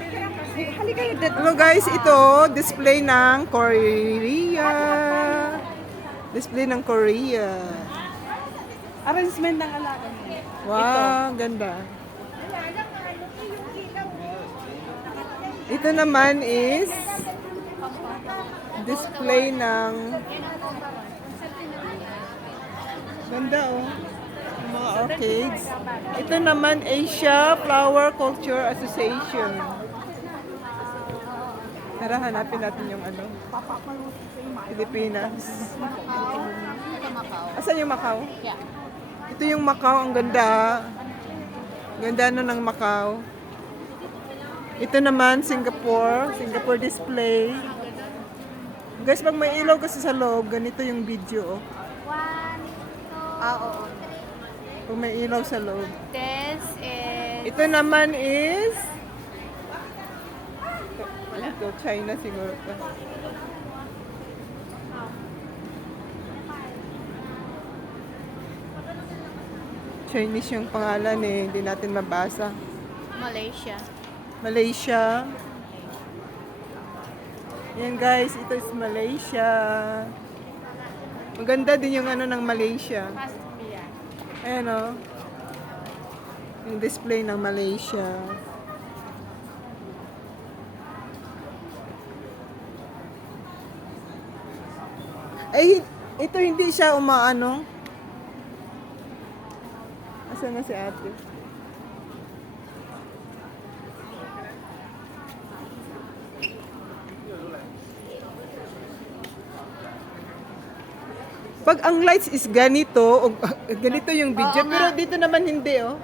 Hello guys, ito display ng Korea. Display ng Korea. Arrangement ng alaga niya. Wow, ganda. Ito naman is display ng ganda oh. Yung mga orchids. Ito naman Asia Flower Culture Association. Tara, hanapin natin yung ano. Pilipinas. Asan yung Macau? Yeah. Ito yung Macau, ang ganda. Ganda no ng Macau. Ito naman, Singapore. Singapore display. Guys, pag may ilaw kasi sa loob, ganito yung video. Oh. Oo. Pag may ilaw sa loob. This is... Ito naman is... Ito, China siguro to. Chinese yung pangalan eh, hindi natin mabasa. Malaysia. Malaysia. Yan guys, ito is Malaysia. Maganda din yung ano ng Malaysia. Ayan o. Yung display ng Malaysia. Ay, ito hindi siya umaano. Asan na si ate? Pag ang lights is ganito, o, ganito yung video, Oo pero nga. dito naman hindi oh.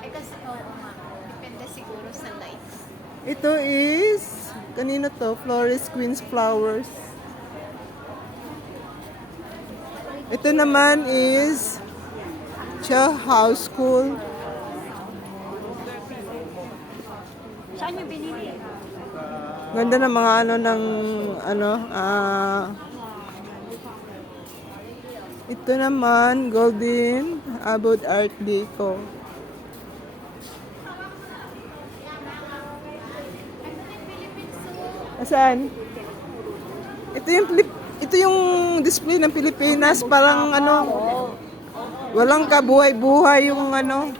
Ay kasi oo nga. Depende siguro sa lights. Ito is, kanino to? Florist Queen's Flowers. Ito naman is Cha House School. Saan niyo binili? Ganda ng mga ano ng ano ito naman Golden Abode Art Deco. Saan? Ito yung display ng Pilipinas, parang ano, walang kabuhay-buhay yung ano.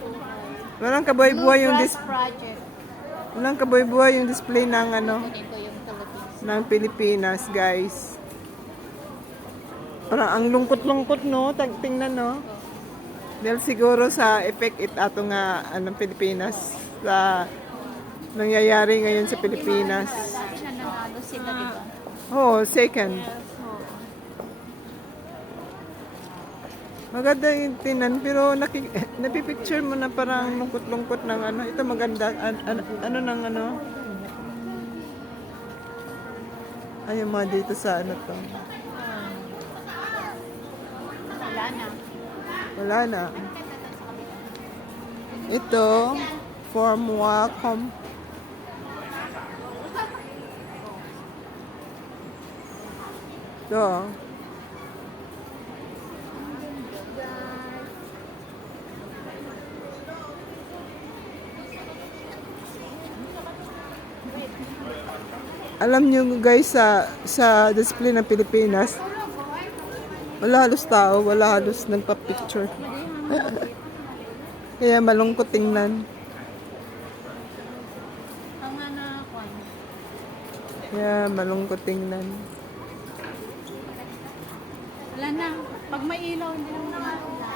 Walang kabuhay-buhay yung Project. walang kabuhay-buhay yung display ng ano, Ito yung Philippines. ng Pilipinas, guys. Parang ang lungkot-lungkot no, tingnan no. Dahil siguro sa effect ato nga anong Pilipinas sa nangyayari ngayon sa Pilipinas. Dati na nanalo sila, di ba? Oh, second. Maganda yung tinan, pero napipicture mo na parang lungkot-lungkot ng ano. Ito maganda. Ano ng ano? Ay, yung mga dito sa ano to. Wala na. Wala na. Ito, form welcome. Ito. Alam nyo guys, sa display ng Pilipinas, wala halos tao, wala halos nagpa-picture. Kaya malungkot tingnan. Ang ano ako. Kaya malungkot tingnan. Wala na. Pag may ilaw, hindi naman nakakula.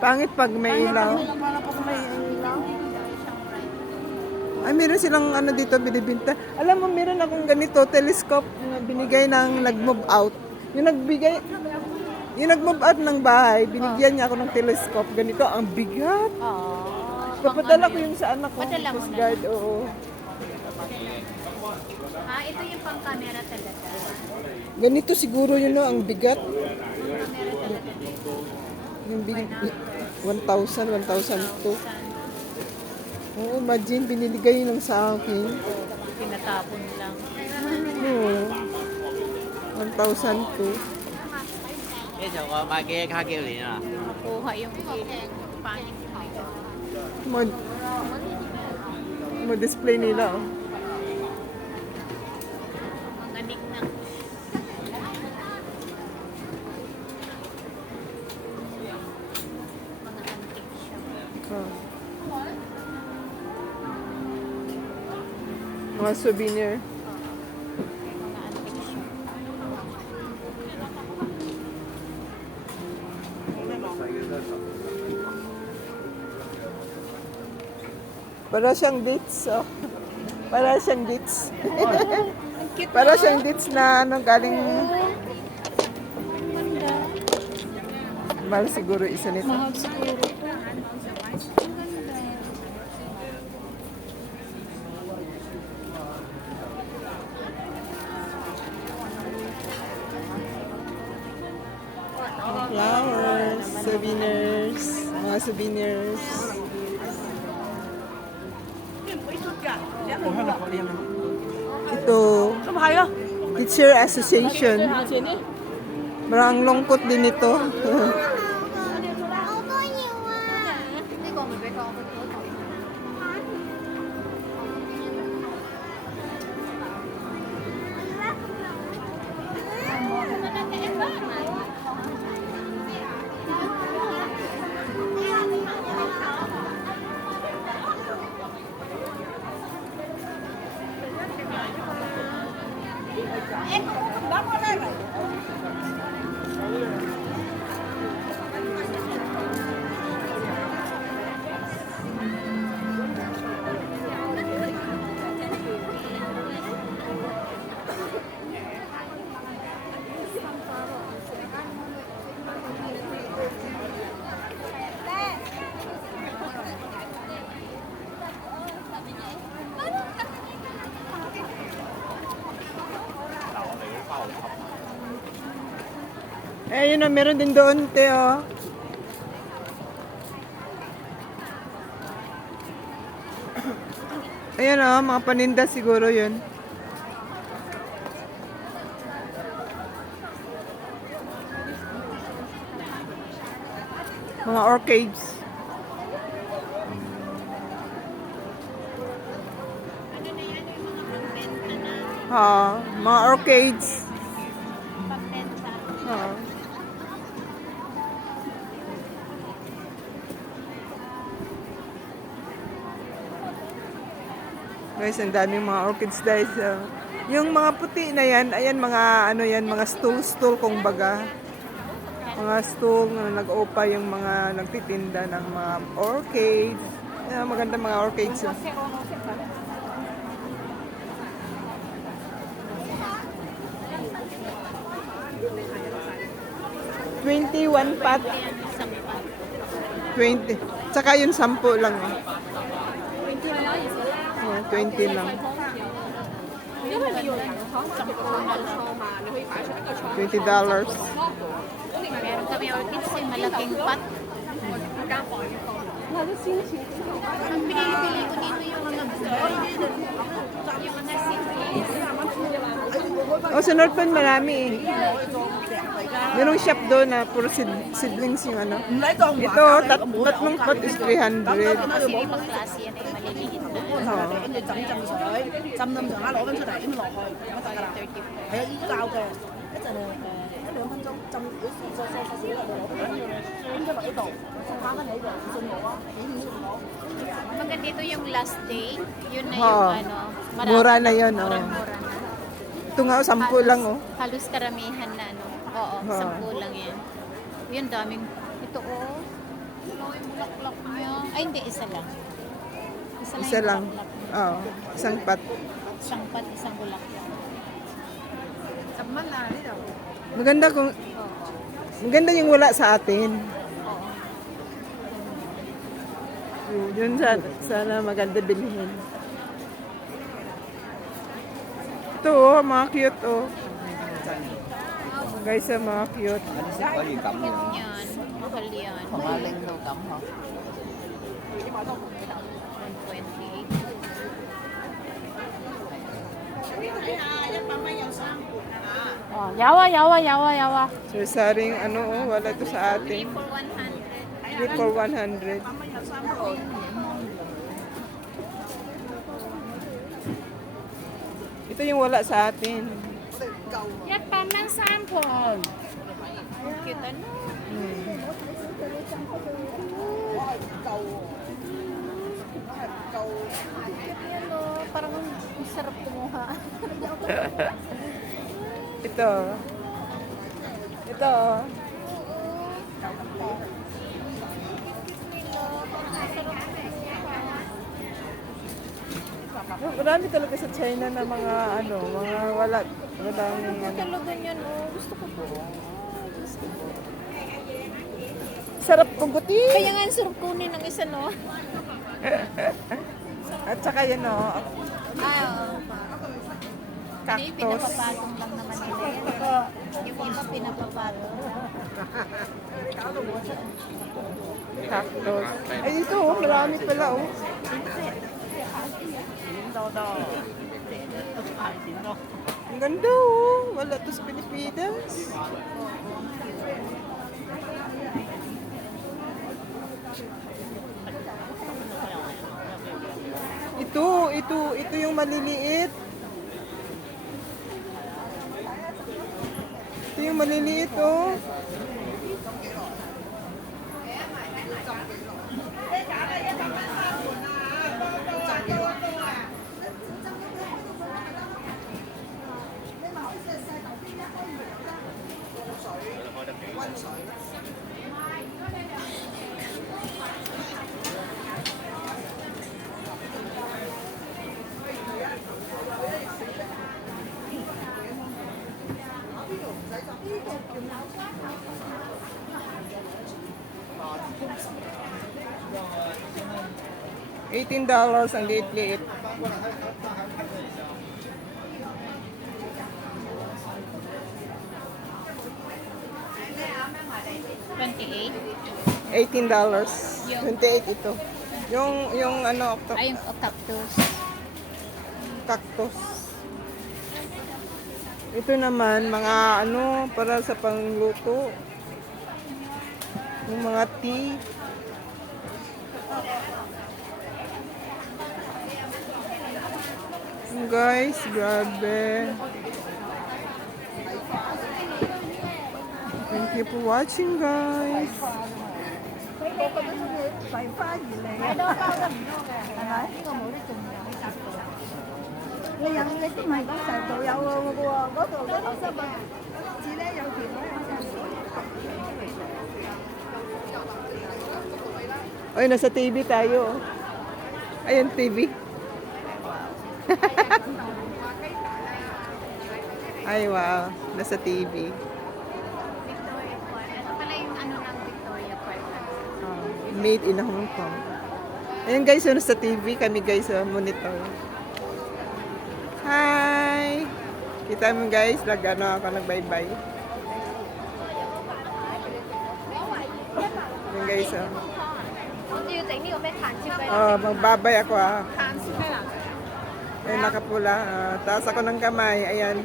Pangit pag may ilaw. Wala pag may ilaw. Ay, meron silang ano dito, binibinta. Alam mo, meron akong ganito, telescope na binigay ng nag-move out. Yung nag-move out ng bahay, binigyan niya ako ng telescope. Ganito, ang bigat. Oo. Papadala ko yung sa anak ko. Padala mo Coast na. Guard, oo. Ito yung pang-camera talaga. Ganito siguro yun, no, ang bigat. Camera talaga. Yung 1,000, 1,002. Oo, imagine, biniligay lang sa akin. Pinatapon lang. Oo. 1,002. 呢就我買幾卡幾年啊？ Nakuha yung pangit yung Mo display nila, oh. Mga souvenir. Mga antique shop. Para siyang dates, oh. Para siyang dates. Para siyang dates na ano, galing... Ganda. Mahal siguro isa nito. Mahal siguro to. Flowers, souvenirs, mga souvenirs. Ito, Teacher Association. Marang lungkot din ito. Eh, yun na, meron din doon, te, oh. Ayan, oh, mga paninda siguro yun. Mga orchids. Mga orchids. Ha. Guys, ang daming mga orchids guys. Yung mga puti na yan, ayan mga ano yan, mga stool kung baga. Mga stool na nag-opa yung mga nagtitinda ng mga orchids. Ayan, maganda mga orchids. Oh. $21 pot. 20. Tsaka yun 10 lang. Oh. 20 lang. $20. Meron kami orchids yung malaking pot. Ang pinili ko dito yung mga seedlings. Oh, sa North Point marami eh. Merong shop doon na puro seedlings yung ano. Ito, tatlong pot is 300. Kasi ibang klase yan ay maliliit na. Oh. 35. Maganda dito yung last day. Yun na yung Oh. ano. marami- Mura na yun, oh. Murang-mura na. Ito nga, 10 lang oh. Halos karamihan na ano. Oo, Ah. 10 lang yan. Yun, daming. Ito oh. Ano yung bulaklak niya? Ay, hindi. Isa lang. Isa yung lang. bulaklak. Oh, isang pot. Isang pat, isang bulaklak. Maganda kung maganda yung wala sa atin. Yun sana maganda bilhin. Ito oh, mga cute oh. Guys, mga cute. Yan. Mahal yan. Maling no tắm hả? 128. Oh, yawa, yawa, yawa, yawa. So, saring ano oh, wala to sa 3 atin. for 100. 3 for 100. Ito yung wala sa atin. Yan pa man sample. Cute ano? Cute yan oh. Parang gusto sarap kumuha. Ito. Ito. Marami talaga sa China na mga ano, mga walang ano. Talaga niyan, oh. Gusto ko po. Sarap punggutin. Kaya nga, ang sarap kunin ng isa, no? At saka yun, no, Oo. Hindi, cactus. pinapapatong lang naman nila yan. Yung iba pinapapatong. Cactus. Ay, ito, oh, marami pala, oh. Ang ganda, oh. Wala to sa Pilipinas. Ito yung maliliit. Ito yung maliliit, oh. $18 ang liit-liit. $28. $18. 28 ito. Yung ano, Ay, yung cactus. cactus. Ito naman, mga ano, para sa pangluto. Yung mga tea. Guys, grabe. Thank you for watching, guys. Ay, nasa TV tayo. Ayan, TV. Ay, wow. Nasa TV. Victoria Park. Ito pala yung ano ng Victoria Park. Made in Hong Kong. Ayan guys, yun sa TV kami guys sa monitor. Hi! Kita mo guys, nag-ano ako, nag-bye-bye. Ayan guys, oh. Oh, magbabay ako ah. Ayan, nakapula. Taas ako ng kamay. Ayan.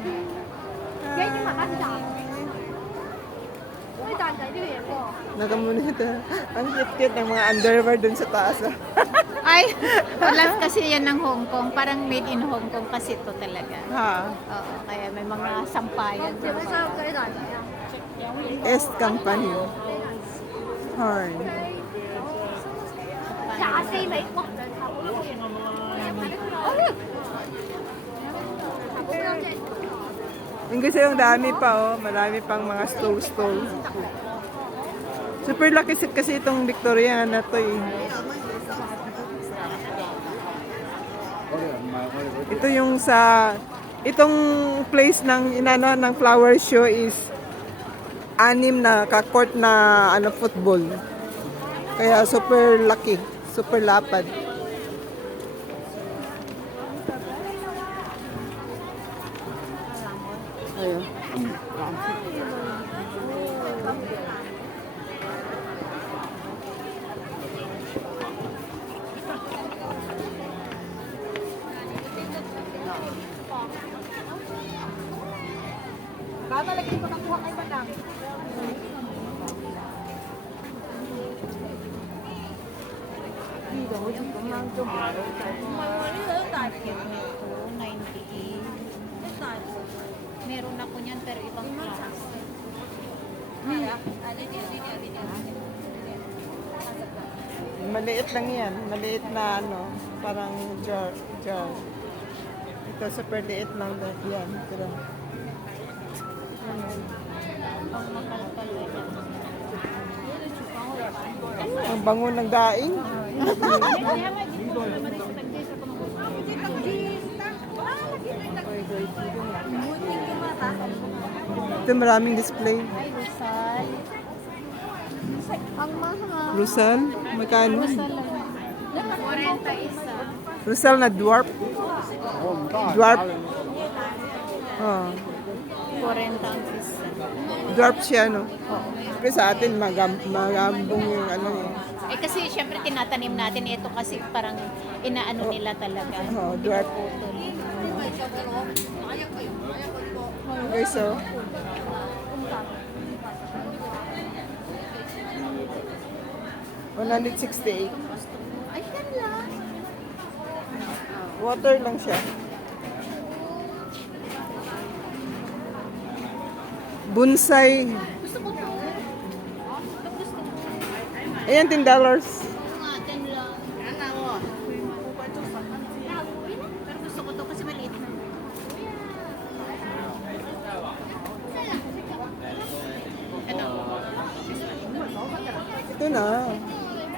Nakamunita. Ang cute-cute ng mga underwear dun sa taas. Ah. Ay, love kasi yan ng Hong Kong. Parang made in Hong Kong kasi ito talaga. Ha? Oo, kaya may mga sampayan. S Company. Horn. Yung kasi yung dami pa oh, marami pang mga stall. Super laki set kasi itong Victoria na to eh. Ito yung itong place ng inano ng flower show is 6 na ka-court na ano football. Kaya super laki, super lapad. Ayun. Lagi ko nakuha kay madam. Ito, 98. Meron ako niyan pero ibang class. Maliit lang yan. Maliit na ano, parang jar. Ito, super liit lang. Yan, ito lang. Pang makalkal eh. Ang bango ng daing. Ito, maraming display. Ay, Rizal. Ang mahal. Rusal, magkano? Rizal lang. 40 isa. Rusal na dwarf. Dwarf. Oh, 40 ang isa. dwarf siya, no? Pero sa atin, magambong yung ano eh. Eh kasi syempre tinatanim natin ito kasi parang inaano nila talaga. Oh, dwarf. Pinuputol. Okay, so. $168. Ay, yan lang. Water lang siya. Bonsai. Gusto ko to. Gusto ko. Ayan, $10. Ito nga, 10 lang. Pero gusto ko to kasi maliit na. Ito. Ito na.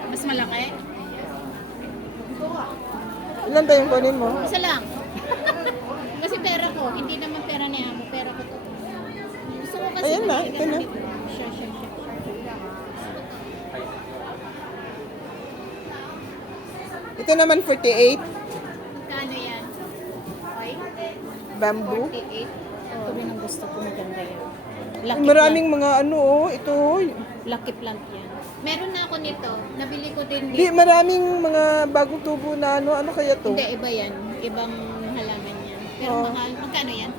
Mas malaki. Ilan ba yung kunin mo? Isa lang. Kasi pera ko, hindi naman pera ni Amo, pera ko to. Gusto ko kasi. Ayan na, ito na. Sure. Ito naman 48. Magkano yan? Okay? Bamboo. 48. Ito rin ang gusto ko, maganda yan. Lucky Maraming mga ano, oh, ito. plant. Lucky plant yan. Meron na ako nito. Nabili ko din Di, dito. maraming mga bagong tubo na ano kaya to? Hindi, iba yan. Ibang halaman yan. Pero Oh. mahal. Magkano yan?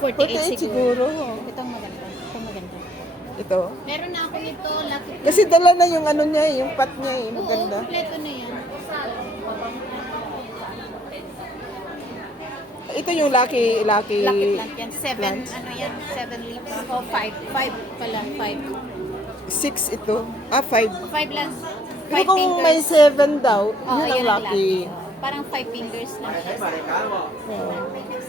48 48 siguro. Ito ang maganda. Ito ang maganda. Ito. Meron na ako nito. Lucky plant. Kasi dala na yung ano niya, yung pot niya, eh, Oo, maganda. kompleto na yan. Ito yung lucky Lucky plant yan. 7, plants. ano yan? 7 leaves. O 5. 5 pala. 5. 6 ito. 5. 5 lang. Pero 5 kung fingers. may 7 daw, Oo, yun ang yun ang lucky. Parang 5 fingers lang siya. Oo. 5 fingers.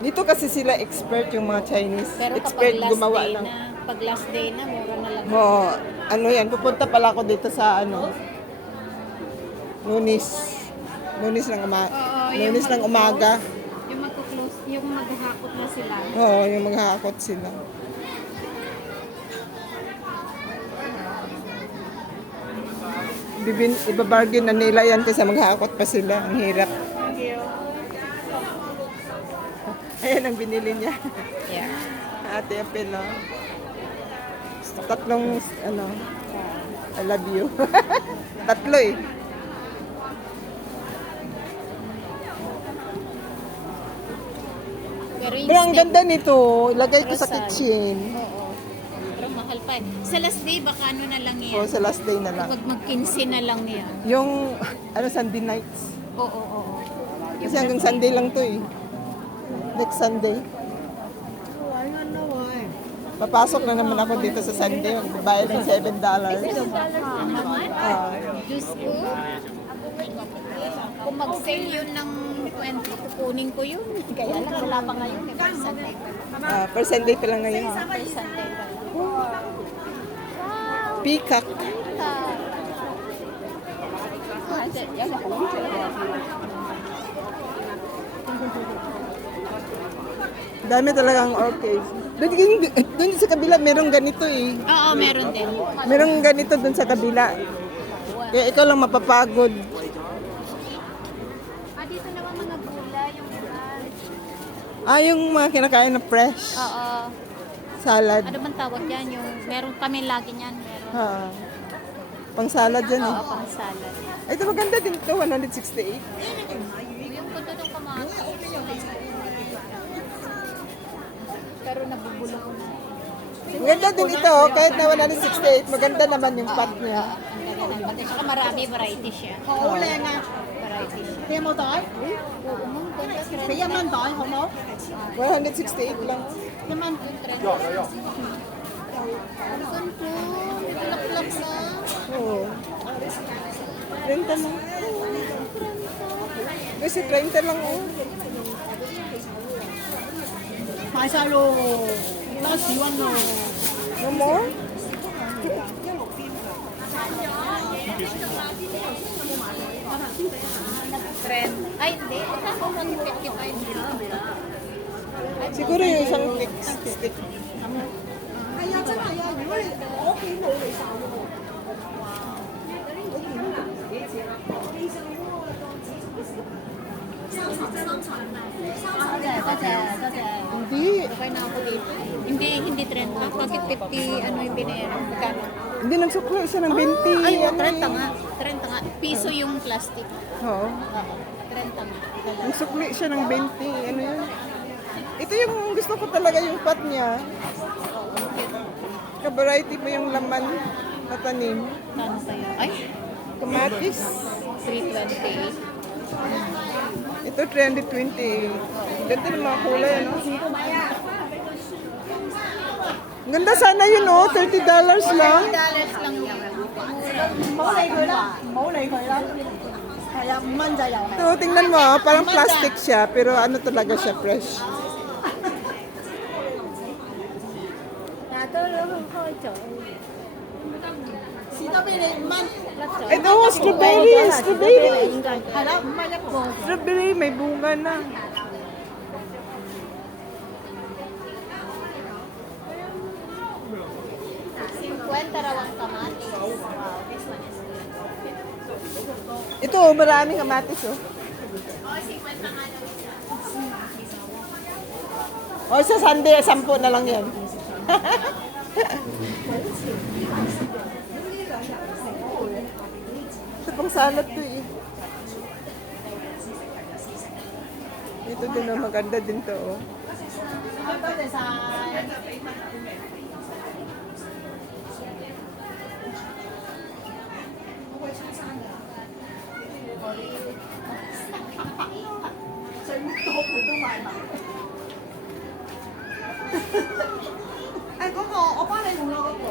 Dito kasi sila expert yung mga Chinese. Pero Expert kapag last gumawa day ng... na, pag last day na, mura na lang. Ano yan, pupunta pala ako dito sa ano, Lunes. Lunes ng Lunes ng umaga. Yung magkuklose, yung maghahakot na sila. Oo, yung maghahakot sila. Ibabargain na nila yan kasi maghahakot pa sila. Ang hirap. Ayan ang binili niya. Yeah. Ate Apelo. Tatlong, ano, I love you. Tatlo eh. Pero yung Pero ang steak, ganda nito. Ilagay ko sa Rosal. kitchen. oo. Pero mahal pa eh. Sa last day, baka ano na lang O, yan. sa last day na lang. Pag mag-15 na lang yan. Yung, ano, Sunday nights. Oo. Kasi hanggang Sunday lang to eh. Next Sunday. Papasok na naman ako dito sa Sunday. Magbabayad ng $7. Naman? Ah, Diyos ko. Kung mag-sale yun ng 20, kukunin ko yun. Kaya lang, wala pa ngayon. Eh, per Sunday pa. per Sunday pa lang ngayon. Per Sunday pa. Peacock. Dami talagang orchids. Doon sa kabila, merong ganito eh. Oo, meron din. Merong ganito doon sa kabila. Kaya ikaw lang mapapagod. Dito naman mga gulay, yung gulay. Yung mga kinakain na fresh Oo. salad. Ano bang tawag yan? Yung, meron kami lagi niyan. Meron. Ha. Pang salad yan eh. Oo, pang salad. Ito maganda din ito, 168. Yung punto ng kamatis. Pero nabubulong ko na. Maganda din ito, kahit na 168, maganda naman yung pot niya. Ang ganda ng pati. Saka marami variety siya. Oo. Variety siya. 你有冇袋？ Oo, mong ganda. 俾1蚊袋好冇？ 168 lang. 1蚊。 Ang ganda. May bulaklak na. Oo. Renta na. Kasi 30 lang oh. 買晒咯，拉屎温咯。 No more? Trend. Ay, hindi. Ako 155 nila. Siguro yung isang stick. 係啊，真係啊！如果你我屋企冇嚟曬喎，多謝，多謝，多謝。 Hindi. Okay na ako dito. Hindi trend. Bakit 50, ano yung binero? Magkano? Hindi nagsuklo siya ng 20. Ay, ano 30 eh. nga. 30 nga. Piso yung plastic. Oo. Oo. 30 nga. Nagsukli siya ng 20. Ano yun? Ito yung gusto ko talaga yung pot niya. Ka-variety pa yung laman na tanim. Kano kayo? Ay, Kamatis. 320. Ito 320. Ganda ng mga kulay, ano? Ganda sana yun, oh. $30 lang. $30 lang yun. 唔好理佢啦，唔好理佢啦。係啊，5蚊就又係。 Ito, tingnan mo, oh, parang plastic siya, pero ano talaga siya, fresh. 拿到咗佢開咗，士多啤梨5蚊， 甩咗。 Ito, strawberry, strawberry. 係啦，5蚊一個。 Strawberry, may bunga na. $50 raw ang kamatis. Wow, this one is good. Ito, oh, maraming kamatis, oh. O, sa Sunday, 10 na lang yan. Ito pang salad to eh. Ito din, oh, maganda din to, oh. 多謝晒。誒嗰個我幫你換咗嗰個。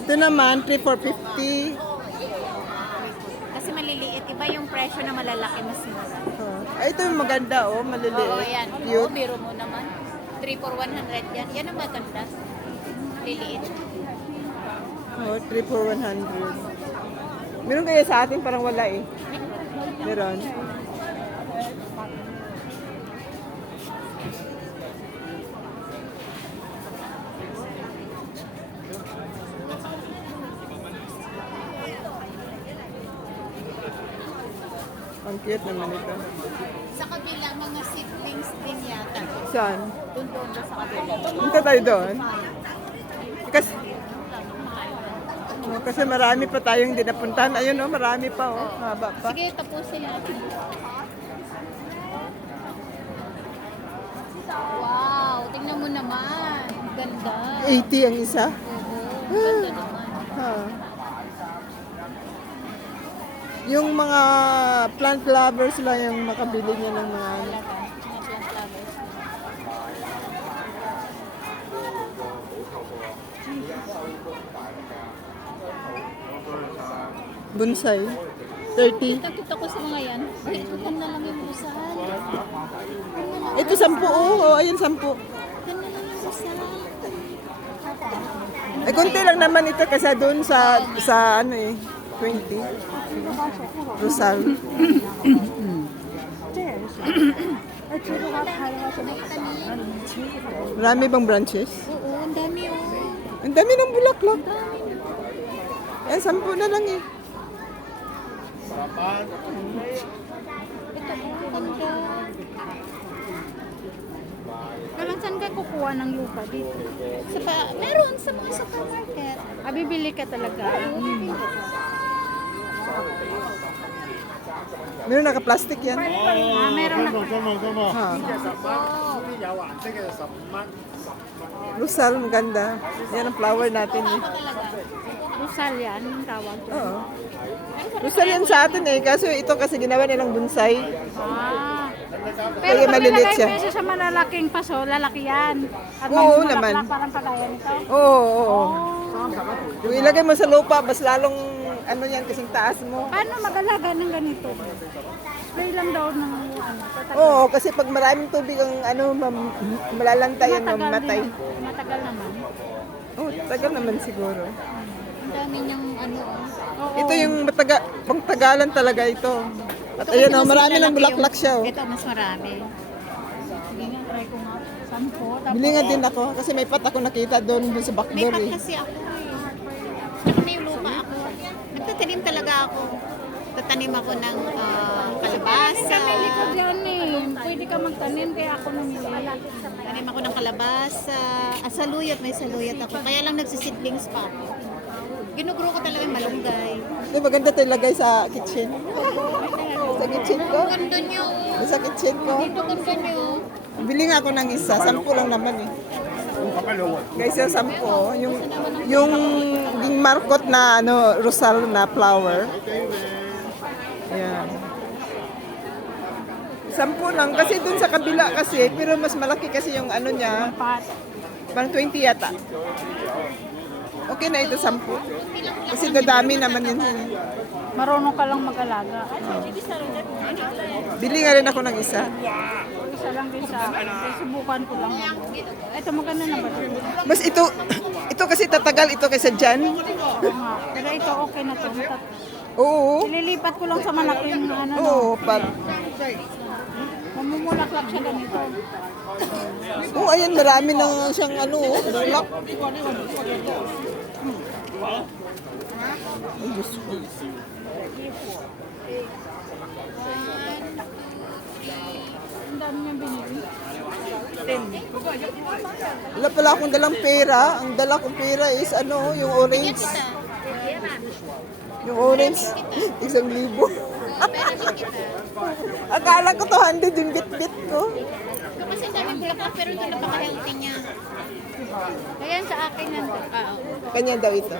Ito naman, 3 for 50. Kasi maliliit. Iba yung presyo na malalaki, mas mura. Oh. Ay, ito yung maganda, oh, maliliit. Oo, yan. Oo, Cute. biro mo naman. 3 for 100 yan. Yan ang maganda. Liliit. Oh, 3 for 100. Meron kaya sa atin parang wala eh. Meron. Ang cute naman ito. Sa kabila, mga seedlings din yata. Saan? Doon sa kabila. Punta tayo doon. Kasi, oh, kasi marami pa tayong hindi napuntahan. Ayun, oh, marami pa, oh. Haba pa. Sige, tapusin natin. Wow, tingnan mo naman. Ganda. 80 ang isa. Oo, ganda naman. Ha. Yung mga plant lovers lang yung makabili niya ng mga ano. Talaga, mga plant lovers. Bonsai. 30. Nakita ko sa mga yan. Ay, ito na lang yung busal. Ito 10, oh. Ayun, 10. Ganda lang yung busal. Ay, konti lang naman ito kasi doon sa ano eh, 20. Rosal. Marami bang branches? Oo, ang dami oh. Ang dami ng bulaklak. Eh, 10 na lang eh. Ito oh, ganda. Kailan saan ka kukuha ng lupa dito? Meron sa mga supermarket. Ah, bibili ka talaga. Meron naka-plastic yan. Ah, meron na. Ha. Rosal, maganda. Yan ang flower natin eh. Rusal yan, yung tawag. Oo. Rosal yan sa atin eh. Kaso ito kasi ginawa nilang bonsai. Ah, Pero Kaya pag maliliit nilagay siya. mo siya sa malalaking paso, lalaki yan. At Oo, mamumulak naman. lang parang kagaya nito. Oo, oo. Oh. Kung ilagay mo sa lupa, mas lalong ano yan kasing taas mo. Paano mag-alaga ng ganito? Spray lang daw ng ano. tatagal. Oo, kasi pag maraming tubig ang ano, malalantay yan, Matagal mamatay. din. Matagal naman. Oh, tagal naman siguro. Ang dami niyang ano. Oo. Ito yung pangtagalan talaga ito. At Ito ayan kasi oh, mas marami ng malalaki bulaklak siya oh. Ito mas marami. Sige nga, try ko nga. 10. Tapos, Bili nga din ako kasi may pat ako nakita doon sa May backdoor pat eh. kasi ako eh. Saka may lupa ako. Nagtatanim talaga ako. Tatanim ako ng kalabasa. Pili ko dyan eh. Pwede ka magtanim kaya ako namili. Tanim ako ng kalabasa. Saluyot, may saluyot ako. Kaya lang nagsisidlings pa ako. Ginugro ko talaga yung malunggay. Ito maganda talaga sa kitchen. Sa kitchen ko. Ang ganda niyo. Sa kitchen ko. Ito ganda niyo. Bili nga ako ng isa. 10 lang naman eh. Guys, yung 10. Yung markot na ano, rosal na flower. Ayan. 10 lang. Kasi dun sa kabila kasi, pero mas malaki kasi yung ano niya. Pat. Parang 20 yata. Okay na ito 10. Kasi dadami naman yun. Marunong ka lang mag-alaga. Bili nga rin ako ng isa. Isa lang din sa akin. Kaya subukan ko lang. Ito maganda na ba? Mas ito kasi tatagal ito kaysa dyan. Oo nga. Pero ito okay na to. Oo. Ililipat ko lang sa malaking ano. Oo, Mamumulaklak siya ganito. Oo, ayan, marami na siyang ano, bulak. Ay, Diyos ko. Ang dami niyang binili. Wala pala akong dalang pera. Ang dala kong pera is ano, yung orange. Yung orange, 1,000. Akala ko 200 yung bit-bit ko. Ito kasi dami bulaklak pero ito napaka-healthy niya. Kaya sa akin nandun. Kanya daw ito.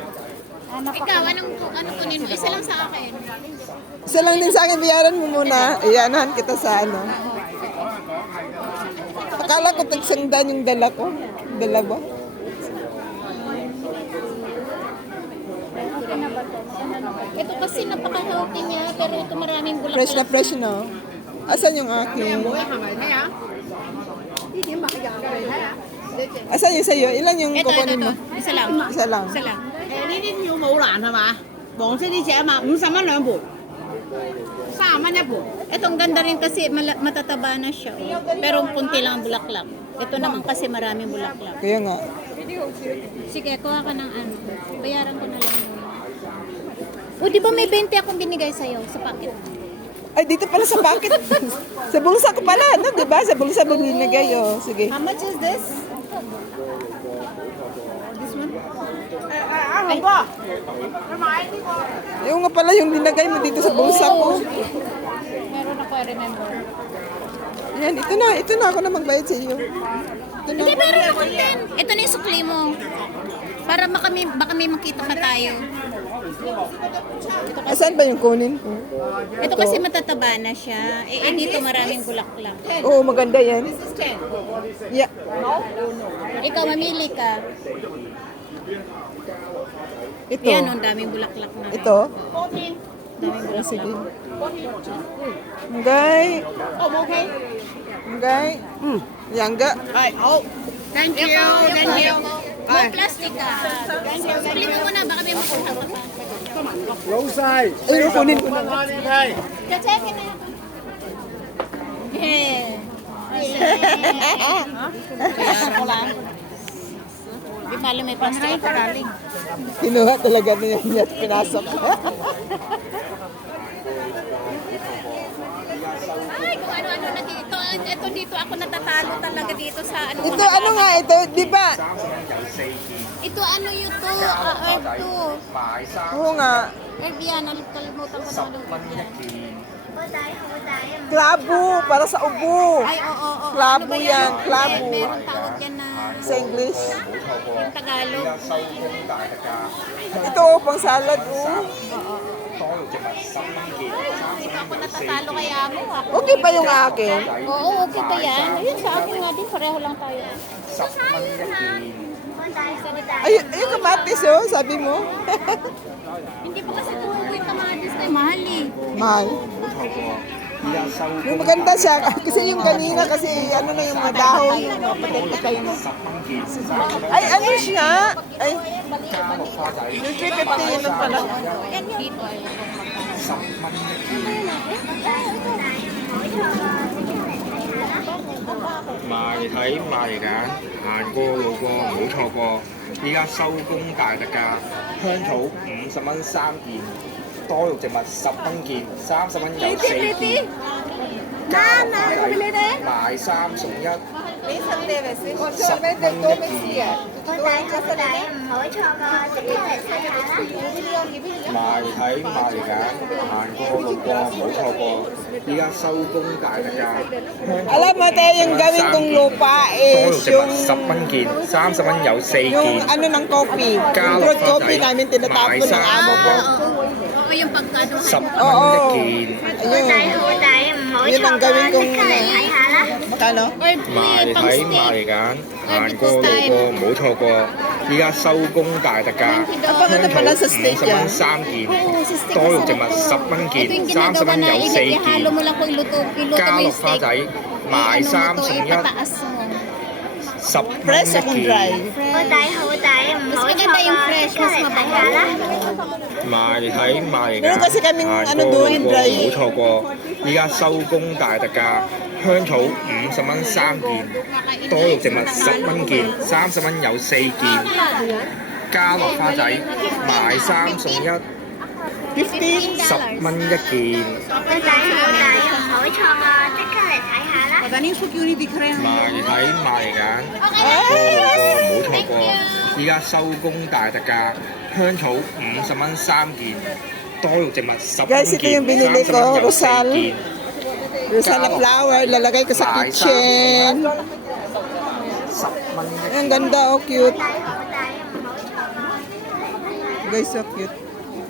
Ikaw, anong kunin mo? Isa lang sa akin. Isa lang din sa akin, biyaran mo muna. Iyanahan kita sa ano. Akala ko tagsangdan yung dala ko. Dala ba? Okay na ba to? Maganda na ba? Ito kasi napaka-healthy niya pero ito maraming bulaklak. Fresh na fresh, no? Asan yung akin? Asan yung sa'yo? Ilan yung Ito. kukunin mo? Isa lang. Isa lang. Isa lang. 呢啲票冇難係嘛？黃色呢只啊嘛，50蚊兩盤，30蚊一盤。 Ito ang ganda rin kasi matataba na siya. Oh. Pero kunti lang ang bulaklak. Ito naman kasi maraming bulaklak. Kaya nga. Sige, kuha ka ng ano. Bayaran ko na lang yun. O, di ba may 20 akong binigay sa'yo sa packet? Ay, dito pala sa pocket. Sa bulsa ko pala, no? Diba? Sa bulsa mo binigay, oh. Sige. How much is this? Yung nga pala yung linagay mo dito sa bulsa ko. Meron ako, I remember. Ayan, ito na ako na magbayad sa iyo. Ito na. Hindi, meron ako din. Ito na yung sukli mo. Para baka may makita pa tayo. Asan ba yung kunin ko? Ito kasi matataba na siya. Dito maraming bulaklak. Oo, maganda yan. Yeah. Ikaw, mamili ka. Ito. Yan, ang daming bulaklak na. Ito. Daming bulaklak. Sige. Ngay. Ngay. Yangga. Thank you. Thank you. Mo plastic ka. Sukli mo muna, baka may makuha ka pa. Ay, kunin ko na. Check-in na. Eh. Ako lang. Di bali may plastic ako galing. Kinuha talaga niya niya at pinasok. Ay, kung ano-ano na dito. Ito dito ako natatalo talaga dito sa ano. Ito, ano nga ito? Di ba? Ito ano yun to? Herb to. Oo nga. Herb yan. Kalimutan ko na anong yan. Klabo, para sa ubo. Ay, oo. Klabo Ano ba yan, klabo. Meron tawag yan na Sa English. yung Tagalog. Ito, pang salad, oh. Hindi pa ako natatalo kay Amo. Ako. Okay pa yung akin. Oo, okay pa yan. Ayun, sa akin nga din. Pareho lang tayo. Ay, kamatis oh, sabi mo. Hindi pa kasi tumubo yung kamatis na mahal eh. Mahal. Yung maganda siya, kasi yung kanina kasi ano na yung mga dahon, patay na. Ay, ano siya? Ay, yung 350 yun lang pala. Dito ay. 埋睇埋嚟揀，行過路過唔好錯過。依家收工大特價，香草50蚊3件，多肉植物10蚊件，30蚊有4件。加落花仔，買3送1，10蚊一件。我帶個仔唔好錯過，即刻嚟睇下啦！埋睇埋嚟揀，行過路過唔好錯過。依家收工大特價，香草 Alam mo tayo yung gawin kong lupa 多肉 is 植物 yung 10蚊件，30蚊有4 yung 件。 ano ng coffee. 加 Yung 落 fruit 花 coffee 仔， namin 買 tinatapon ng 3 amo ko. Oo, yung pagkano. 10 Oo. 蚊一件。 個仔好仔唔好 Yun 錯 ang gawin 過， kong 即刻嚟睇下啦！ Magkano? Or 埋 pang 睇 steak. 埋嚟揀，行過路過唔好錯過。依家收工大特價， Kapag ano pala sa steak 50蚊yan? 3件， Oo, sa steak 多肉植物masarap. 10蚊 Ito 件 yung ，30 ginagawa 蚊 na 有 4 ihalo 件 mo。 lang kung iluto mo 加 yung 落花 steak. 仔，買 Ano 3 mo to, 送 1， ipataas mo. 10蚊 Fresh 一 akong dry. 件。 個仔好仔唔 Mas 好錯 maganda yung 過， fresh, 即刻 mas 嚟睇 mabango. 下啦！埋睇埋嚟 Meron kasi kaming 行 ano 過 doon, 路過 dry. 唔好錯過。依家收工大特價，香草50蚊3件，多肉植物10蚊件，30蚊有4件。加落花仔，買3送1， 15? 10蚊一件。個仔好仔唔好錯過，即刻嚟睇下啦！Padaling security kaya. 埋睇埋嚟揀，過路過唔好錯過。依家收工大特價，香草50蚊3件，多肉植物10 Guys, 蚊 ito yung 件， binili 30 ko, 蚊有 Rosal. 4件。 Rosal na flower, lalagay ko sa kitchen. 10蚊一 Ang ganda, oh, cute. 個仔好仔唔好錯過。 Guys, so cute.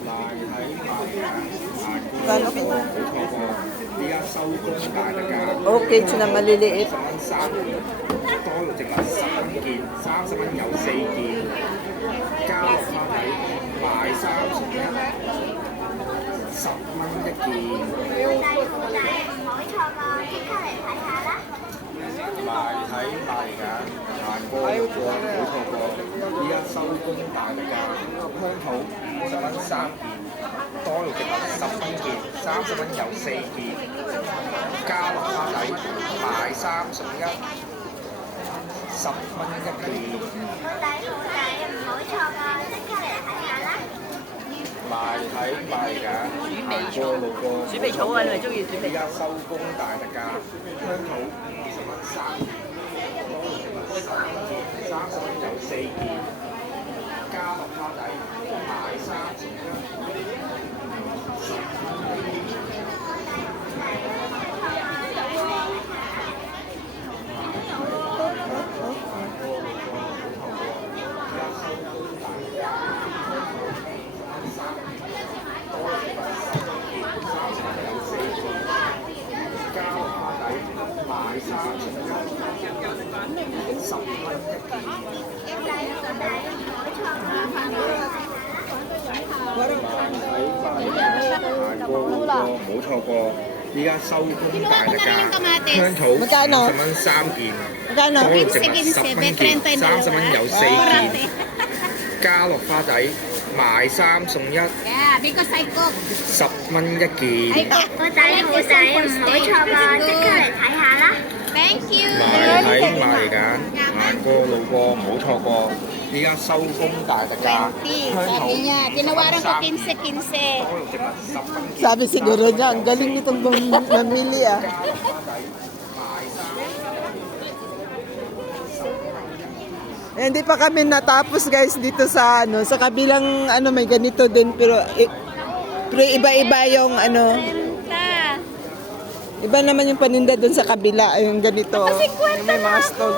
埋睇埋揀，行過 Talo 路過唔好錯過。依家收工大特價。 Okay, na maliliit. 10蚊3件，多肉植物10蚊件，30蚊有4件。加落花仔，買3送1，10蚊一件。個仔好仔唔好錯過，即刻嚟睇下啦！埋睇埋揀，行過路過唔好錯過。依家收工大特價，香草50蚊3件，多肉植物10蚊件，30蚊有4件。加落花仔，買3送1，10蚊一件。個仔好仔唔好錯過，即刻嚟睇下啦！埋睇埋揀，行過路過。鼠尾草啊，你咪中意鼠尾？依家收工大特價，香草50蚊3件，多肉植物10蚊件，30蚊有4件。加落花仔，買3送1，10蚊一件。唔好錯過，依家收工大特價，香草50蚊3件， Magkano? 多肉植物10蚊件，30蚊有4件。加落花仔，買3送1， Yeah, because I cook. 10蚊一件。個仔好仔唔好錯過，即刻嚟睇下啦！ Thank you. 埋睇埋揀，行過路過唔好錯過。依家收工大特價， 20. 香草 Sabi niya, tinawaran ko 3件， 15-15. 多肉植物10蚊件。 Sabi siguro niya, ang galing nitong mamili ah. 加落花仔，買3。 Eh, hindi pa kami natapos guys dito sa ano, sa kabilang ano may ganito din pero pero iba-iba yung ano, Ta. iba naman yung paninda doon sa kabila, yung ganito. Yung may mga stall.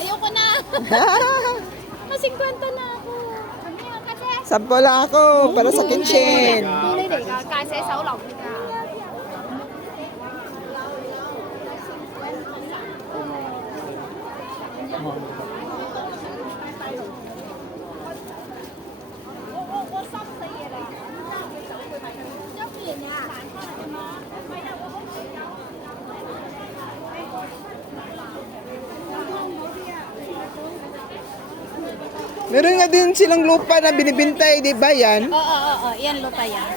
Ayoko na. Mas 50 na ako. Ano yan kasi? 10 lang ako para sa kitchen. Kulay na. 寫手榴彈啊！ Meron nga din silang lupa na binibintay, di ba yan? Oo. Yan lupa yan.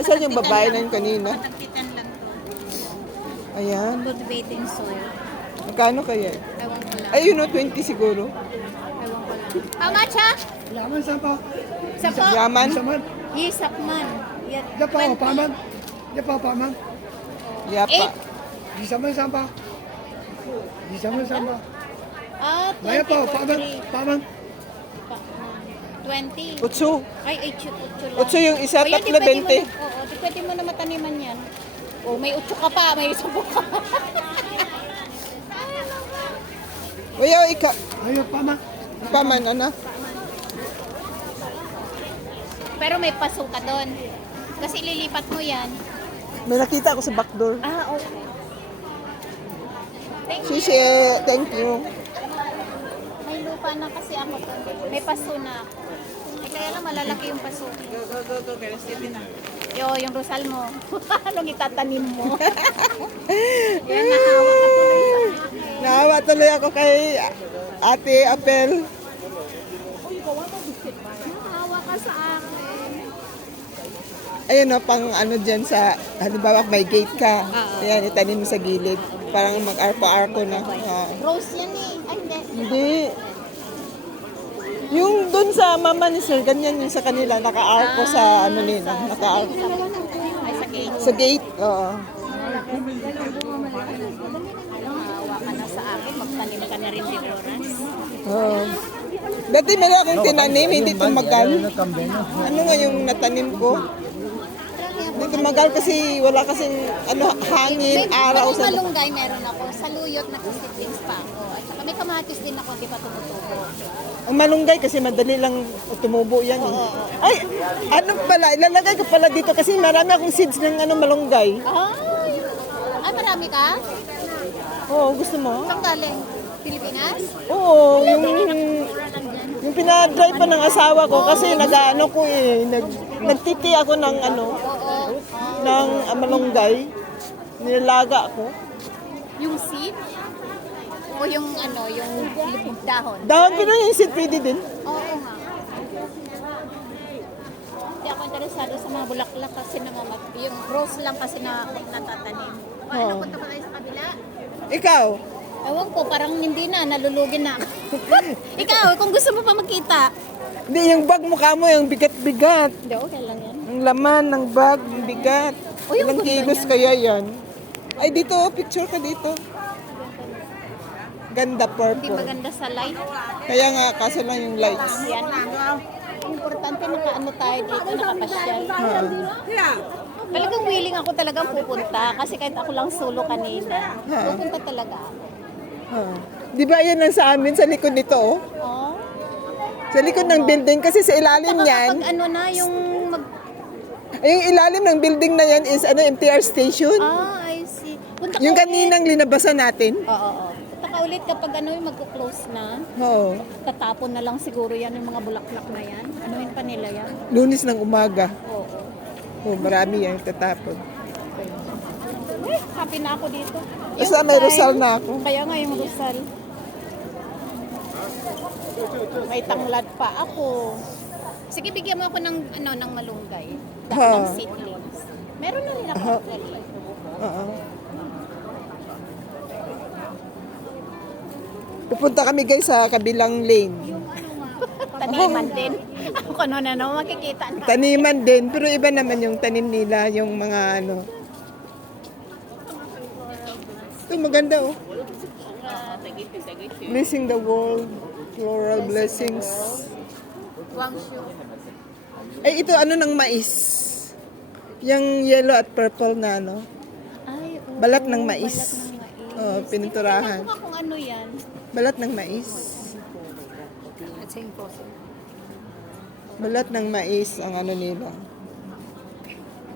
Saan yung babae na yun kanina? Matagpitan lang to. Ayan. Cultivating soil. Magkano kaya? Ewan ko lang. Ay, yun o, 20 siguro. Ewan ko lang. How much ha? Laman sampa. Sapo? Yaman? Saman. Yisapman. Yan. Ya pa o paman. Ya pa paman. Yapa. Di saman sampa. Di saman sampa. Ah, Maya pa o paman. 20. Paman. 20. Utso. Ay, 8 lang. Utso yung isa, O, yan, di tatlo, pwede mo 20. na- Oo, di pwede mo na mataniman yan. O, may 8 ka pa, may 10 ka. Uyaw, ikaw. Ayo paman. Paman, ano? Pero may paso ka doon. Kasi ililipat mo yan. May nakita ako sa backdoor. Ah, okay. Thank you. Shishi, thank you. May lupa na kasi ako doon. May paso na ako. Eh, kaya lang malalaki yung paso. Yo, yung rosal mo. Anong itatanim mo? Yan, nahawa ka tuloy sa akin. Naawa tuloy ako kay Ate Apel. Nahawa ka sa akin. Ayun o, pang ano dyan sa, halimbawa may gate ka. Ayan, itanim mo sa gilid. Parang mag-arpo-arpo na. Ah. Rose yan eh. Ay, hindi. Hindi. Yung dun sa mama ni Sir, ganyan yung sa kanila, naka-arpo sa ano nila. Naka-arpo. Ay, sa gate. Sa gate, oo. Nahawa ka na sa akin. Magtanim ka na rin dito, Ras. Oo. Dati meron akong tinanim, hindi tumagal. Ano nga yung natanim ko? Hindi tumagal kasi wala kasing ano, hangin, araw May sa... malunggay meron ako. Sa luyot, nagsisidlings pa ako. At saka may kamatis din ako, di pa tumutubo. Ang malunggay kasi madali lang tumubo yan eh. Ay, ano pala, ilalagay ko pala dito kasi marami akong seeds ng ano, malunggay. Ay, marami ka? Oo, gusto mo? Saan galing? Pilipinas? Oo, yung pinadry pa ng asawa ko kasi nag-ano ko eh, nagtiti ako ng ano, Oo. ng malunggay. Nilalaga ko. Yung seed? O yung ano, yung dahon? Dahon ko na yung seed pwede din. Oo nga. Hindi ako interesado sa mga bulaklak kasi yung rose lang kasi na natatanim. Ano, Oo. punta pa tayo sa kabila? Ikaw? Ewan ko, parang hindi na, nalulugin na ako. Ikaw, kung gusto mo pa makita. Hindi, yung bag mukha mo, yung bigat-bigat. Hindi, okay lang yan. Ang laman ng bag, yung bigat. Oh, yung Ilang ganda kilos niyan. kaya yan? Ay, dito, picture ka dito. Ganda, Hindi purple. maganda sa light. Kaya nga, kaso lang yung lights. Yan. Importante nakaano tayo dito, nakapasyal. Talagang willing ako talagang pupunta kasi kahit ako lang solo kanina. Pupunta talaga ako. Di ba yan ang sa amin, sa likod nito, oh? Oh. Sa likod ng building, kasi sa ilalim niyan, Kapag ano na yung yung ilalim ng building na yan is ano, MTR station. I see. Punta ka Yung ulit. kaninang linabasan natin. Oo. Punta ka ulit kapag ano yung magko-close na. Oo. Tatapon na lang siguro yan yung mga bulaklak na yan. Anuhin pa nila yan. Lunes ng umaga. Oo. Oh, marami yan tatapon. Happy na ako dito. Basta Yung may time- Rosal na ako. Kaya nga yung Rosal. May tanglad pa ako. Sige, bigyan mo ako ng ano ng malunggay. Ha. Ng seedlings. Meron na rin ako actually. Oo. Pupunta kami guys sa kabilang lane. Taniman din. Ako ano na no, makikita na. Taniman din, pero iba naman yung tanim nila, yung mga ano. Ito maganda oh. Blessing the world, floral blessings. Guangzhou. Ay, ito ano ng mais? Yung yellow at purple na ano. Ay, oo. Balat ng mais. Balat ng mais. Oh, pininturahan. Tingnan ko kung ano yan. Balat ng mais. Balat ng mais ang ano nila.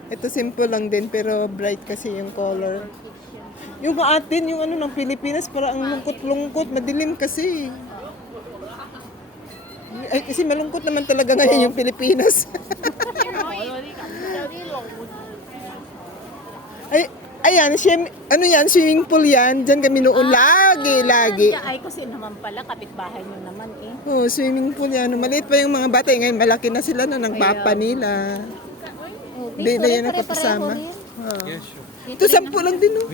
Ito simple lang din pero bright kasi yung color. Yung atin, yung ano ng Pilipinas, parang ang lungkot-lungkot, madilim kasi. Ay, kasi malungkot naman talaga ngayon yung Pilipinas. Ay, ayan, ano yan, swimming pool yan. Diyan kami noon, lagi. Ay, kasi naman pala, kapitbahay nyo naman eh. Oh, swimming pool yan. Maliit pa yung mga bata. Ngayon, malaki na sila na ng papa nila. Hindi na yan ang kapasama. Oh. Ito, 10 lang din, oh.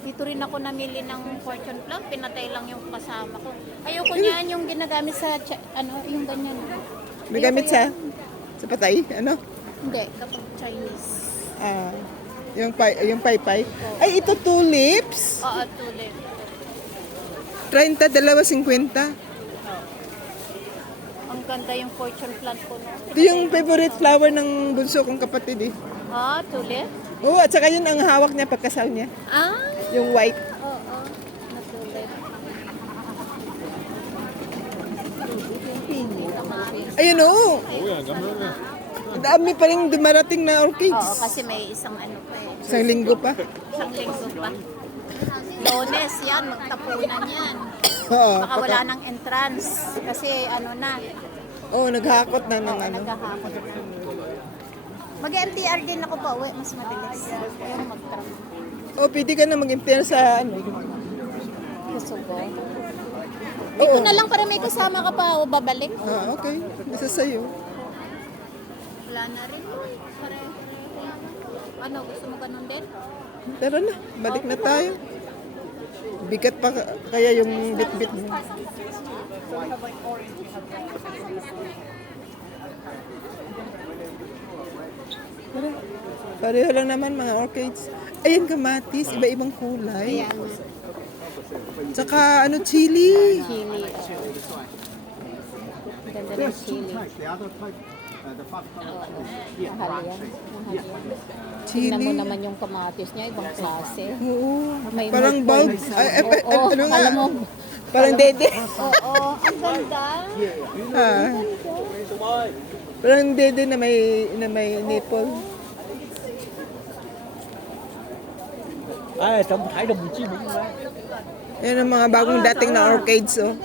Dito rin ako namili ng fortune plum, pinatay lang yung kasama ko. Ayoko niyan yung ginagamit sa, yung ganyan. May gamit sa patay? Ano? Hindi, kapag Chinese. Ah, yung paypay. Ay, ito tulips. Oo, tulip. 30, 2.50. Ang ganda yung fortune plant ko. No? Ito yung favorite flower ng bunso kong kapatid eh. Ah, tulip? Oo, at saka yun ang hawak niya pagkasal niya. Ah, Yung white. oo. Na tulip. Ayun oo. Ang dami pa rin dumarating na Oo, orchids. kasi may isang ano pa eh. Isang linggo pa. Isang linggo pa. Lones yan, magtapunan yan. Oo. Baka wala nang entrance. Kasi ano na, Oo, naghakot na ng ano. naghahakot na. Mag-MTR din ako pa uwi, mas mabilis. Ayaw mag-tram. Oh, pwede ka na mag-intern sa ano. Gusto ko. Oo. Ito na lang para may kasama ka pa o babalik. Ah, okay. Nasa sa'yo. Wala na rin. Pareho. Ano, gusto mo ganun din? Tara na, balik na tayo. Bigat pa kaya yung bit-bit mo. Tara. Pareho lang naman mga orchids. Ayan kamatis, iba-ibang kulay. Tsaka ano, chili. Chili. Ganda ng chili. Mahal yan. Mahal yan. Tingnan mo Chili. naman yung kamatis niya, ibang klase. Oo. May Parang mood bulb. points. Ay, Oo, ano nga? alam mo. Parang dede. Oo, ang ganda. Ah. Parang dede na may nipple. Ai, trông thấy đồng chí Mỹ quá. Yan ang mga bagong dating na orchids, oh. Wala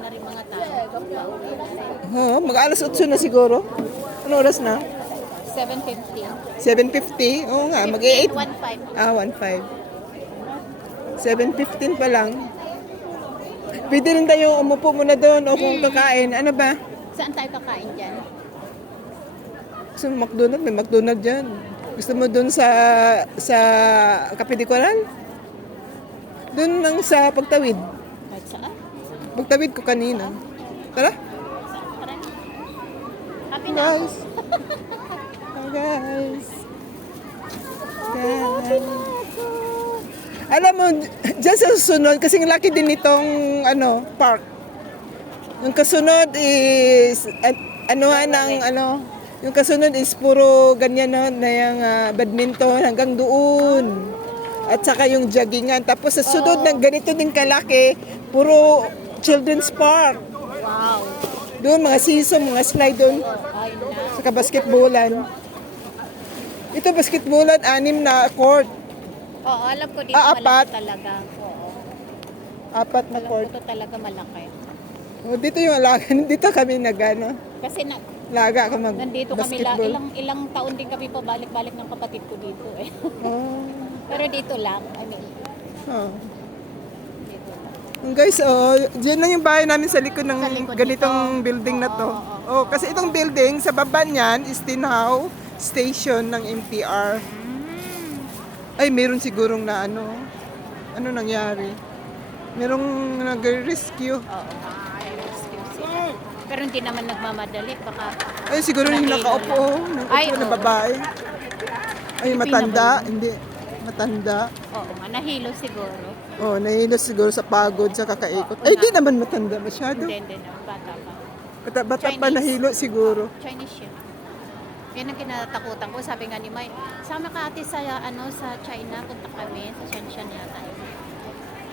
na rin mga tao. Oh, mag-alas 8 na siguro. Ano oras na? 7:50. 7:50? Oo nga, mag-8. 1:05. Ah, 1:05. 7:15 pa lang. Pwede rin tayo umupo muna doon o kung kakain. Ano ba? Saan tayo kakain dyan? Gusto mo McDonald's? May McDonald's dyan. Gusto mo doon sa Cafe de Coral? Doon lang sa pagtawid. Kahit saan? Pagtawid ko kanina. Tara. Tara. Happy na ako. Guys. Hi guys. Guys. Alam mo, dyan sa susunod, kasing laki din itong park. Yung kasunod is, yung kasunod is puro ganyan na yung badminton hanggang doon. At saka yung joggingan. Tapos sa sunod ng ganito din kalaki, puro children's park. Wow. Doon, mga siso, mga slide doon. Ay na. Saka basketballan. Ito basketballan, 6 na court. Oo, alam ko dito Ah, apat. malaki talaga. Oo. 4 na Alam court. ko to talaga malaki. Oh, dito yung alaga. Dito kami Kasi laga ka mag nandito kami basketball. ilang taon din kami pabalik-balik ng kapatid ko dito eh. Oh. Pero dito lang, I mean, Oh. dito lang. Guys, dyan lang yung bahay namin sa likod ng Sa likod ganitong dito. building na to. Oh, kasi itong building, sa baba niyan is Tinhao Station ng MTR. Ay, meron sigurong na ano nangyari? Merong nag-rescue. Oo. Excuse me. Pero hindi naman nagmamadali, baka Ay, siguro yung nakaupo, Ay, na oo. babae. Ay, matanda. Hindi, matanda. oo nga, nahilo siguro. Oh, nahilo siguro sa pagod, sa kakaikot. Ay, di naman matanda masyado. Hindi, bata pa. Bata pa Chinese. nahilo siguro. Chinese siya. Yan ang kinatakutan ko. Sabi nga ni May, sama ka ate sa China, punta kami sa Shenzhen yata.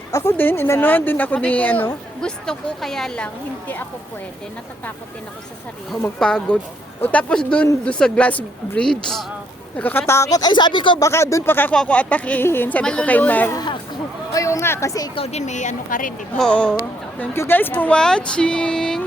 Ako din, inanuhan din ako ni Sabi ko, ano. Gusto ko kaya lang, hindi ako pwede. Natatakot din ako sa sarili. Ako magpagod. O tapos dun sa glass bridge. Oo. Nakakatakot. Ay sabi ko baka dun pa ako atakihin. Sabi ko kay Mar. Malulula ako. O yun nga, kasi ikaw din may ano ka rin, di ba? Oo. Thank you guys for watching.